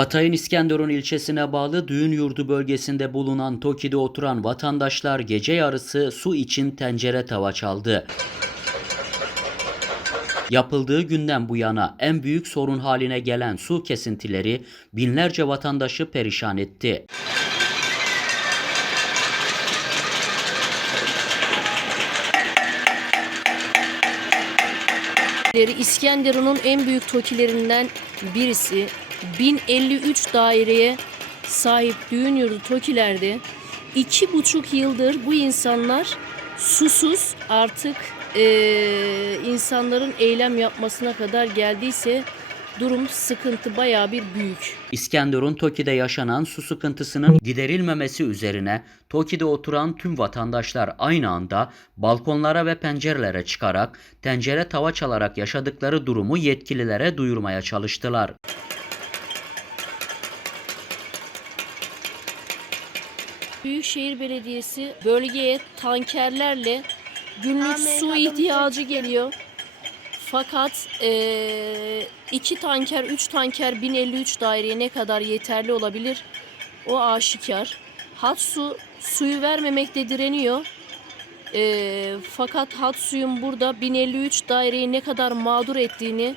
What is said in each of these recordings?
Hatay'ın İskenderun ilçesine bağlı düğün yurdu bölgesinde bulunan TOKİ'de oturan vatandaşlar gece yarısı su için tencere tava çaldı. Yapıldığı günden bu yana en büyük sorun haline gelen su kesintileri binlerce vatandaşı perişan etti. İskenderun'un en büyük TOKİ'lerinden birisi 1053 daireye sahip düğün yurdu TOKİ'lerde iki buçuk yıldır bu insanlar susuz artık eee, insanların eylem yapmasına kadar geldiyse durum sıkıntı bayağı bir büyük. İskenderun TOKİ'de yaşanan su sıkıntısının giderilmemesi üzerine TOKİ'de oturan tüm vatandaşlar aynı anda balkonlara ve pencerelere çıkarak tencere tava çalarak yaşadıkları durumu yetkililere duyurmaya çalıştılar. Büyükşehir Belediyesi bölgeye tankerlerle günlük su ihtiyacı geliyor. Fakat eee, iki tanker, üç tanker 1053 daireye ne kadar yeterli olabilir? O aşikar. Hat su suyu vermemekte direniyor. Eee, fakat hat suyun burada 1053 daireyi ne kadar mağdur ettiğini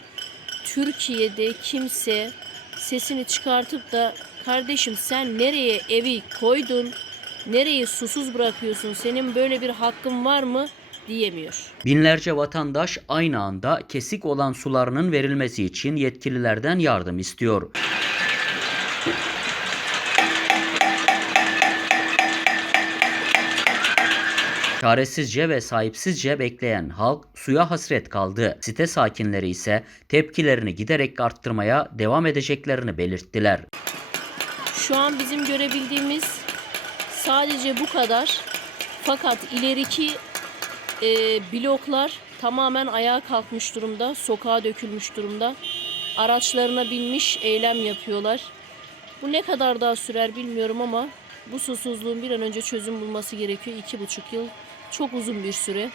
Türkiye'de kimse sesini çıkartıp da kardeşim sen nereye evi koydun, nereye susuz bırakıyorsun, senin böyle bir hakkın var mı diyemiyor. Binlerce vatandaş aynı anda kesik olan sularının verilmesi için yetkililerden yardım istiyor. Çaresizce ve sahipsizce bekleyen halk suya hasret kaldı. Site sakinleri ise tepkilerini giderek arttırmaya devam edeceklerini belirttiler. Şu an bizim görebildiğimiz sadece bu kadar. Fakat ileriki e, bloklar tamamen ayağa kalkmış durumda, sokağa dökülmüş durumda. Araçlarına binmiş eylem yapıyorlar. Bu ne kadar daha sürer bilmiyorum ama bu susuzluğun bir an önce çözüm bulması gerekiyor. İki buçuk yıl çok uzun bir süre.